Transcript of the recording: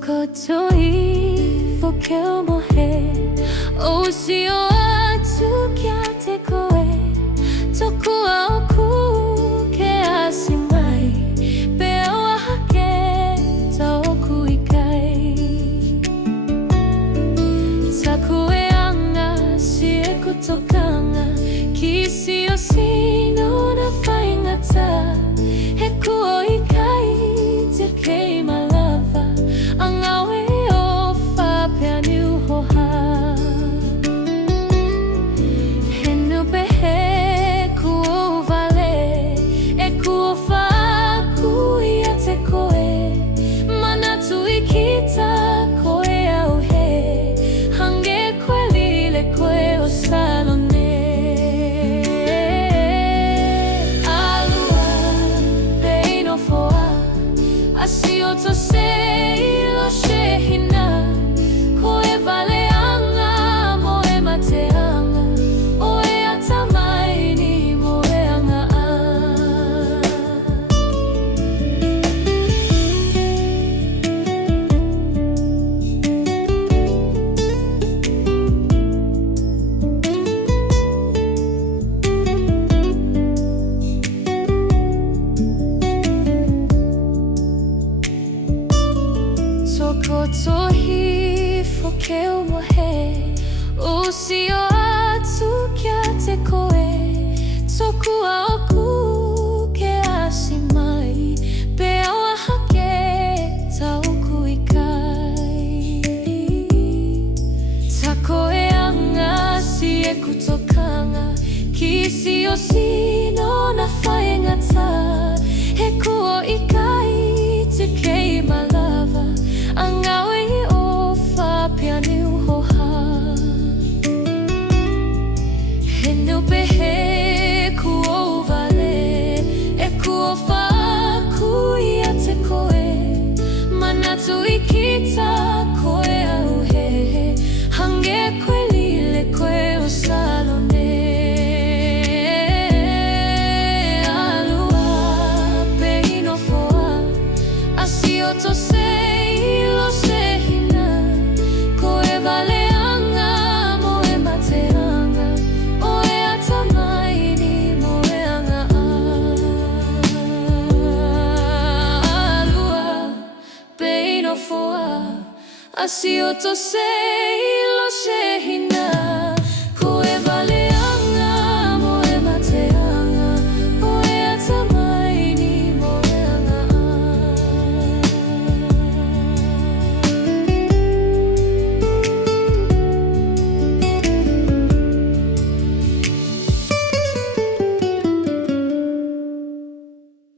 Sokotoi fokeo mohe Osio atu kia te koe Tokua oku ke asimai Pea wahake ta oku ikai Takue anga sie kutokanga Kisi o sino na whaingata He kuo ikai te kei malava Ang awe o whapea ni uhoha He nupehe kuo vale E kuo whaku ia te koe Manatu ikita koe au he Hange koe lile koe o salone Alua pei no foa Asio to sei lo shehina Koe vale anga moe mate anga Oe atamai ni moe anga Sokotohi fokeo mohe Usio atu kia te koe Tokua oku ke asimai Pea wahake ta oku ikai Takoe anga sie kutokanga Kisi o sino na whaingata He kuo ikai te kei malava Ang awe o whapea ni uhoha He nupehe kuo vale E kuo whaku ia te koe Manatu ikita koe au he Hange koe lile koe o salone Alua pei no foa Asio to sei lo sehina Koe vale anga moe mate anga Oe atamai ni moe anga Alua pei no foa Asio to sei lo sehina